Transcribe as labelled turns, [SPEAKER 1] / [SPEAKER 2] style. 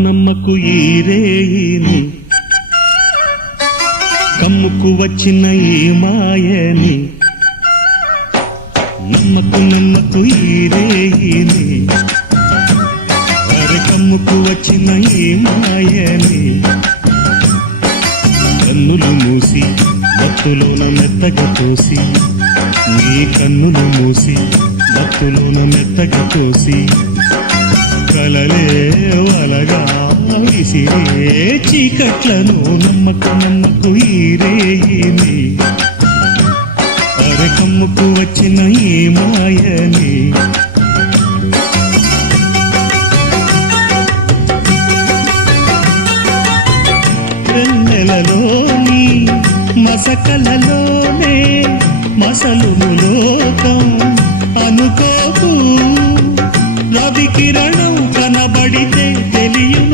[SPEAKER 1] నమ్మకు ఈ రేయిని. కమ్ముకు వచ్చిన ఈ మాయని. నమ్మకు నమ్మకు ఈ రేయిని. అరే కమ్ముకు వచ్చిన ఈ మాయని. కన్నులు మూసి మత్తులోన మెత్తగా తోసి నీ కన్నులు మూసి మత్తులోన మెత్తగా తోసి. వలగా విసిరే చీకట్లను నమ్మకు నమ్మకు ఈ అరకమ్ముకు వచ్చిన ఈ మాయని. వెన్నెలలోని మసకలలోనే మసలుము లోకం అనుకోకు రవికిరణ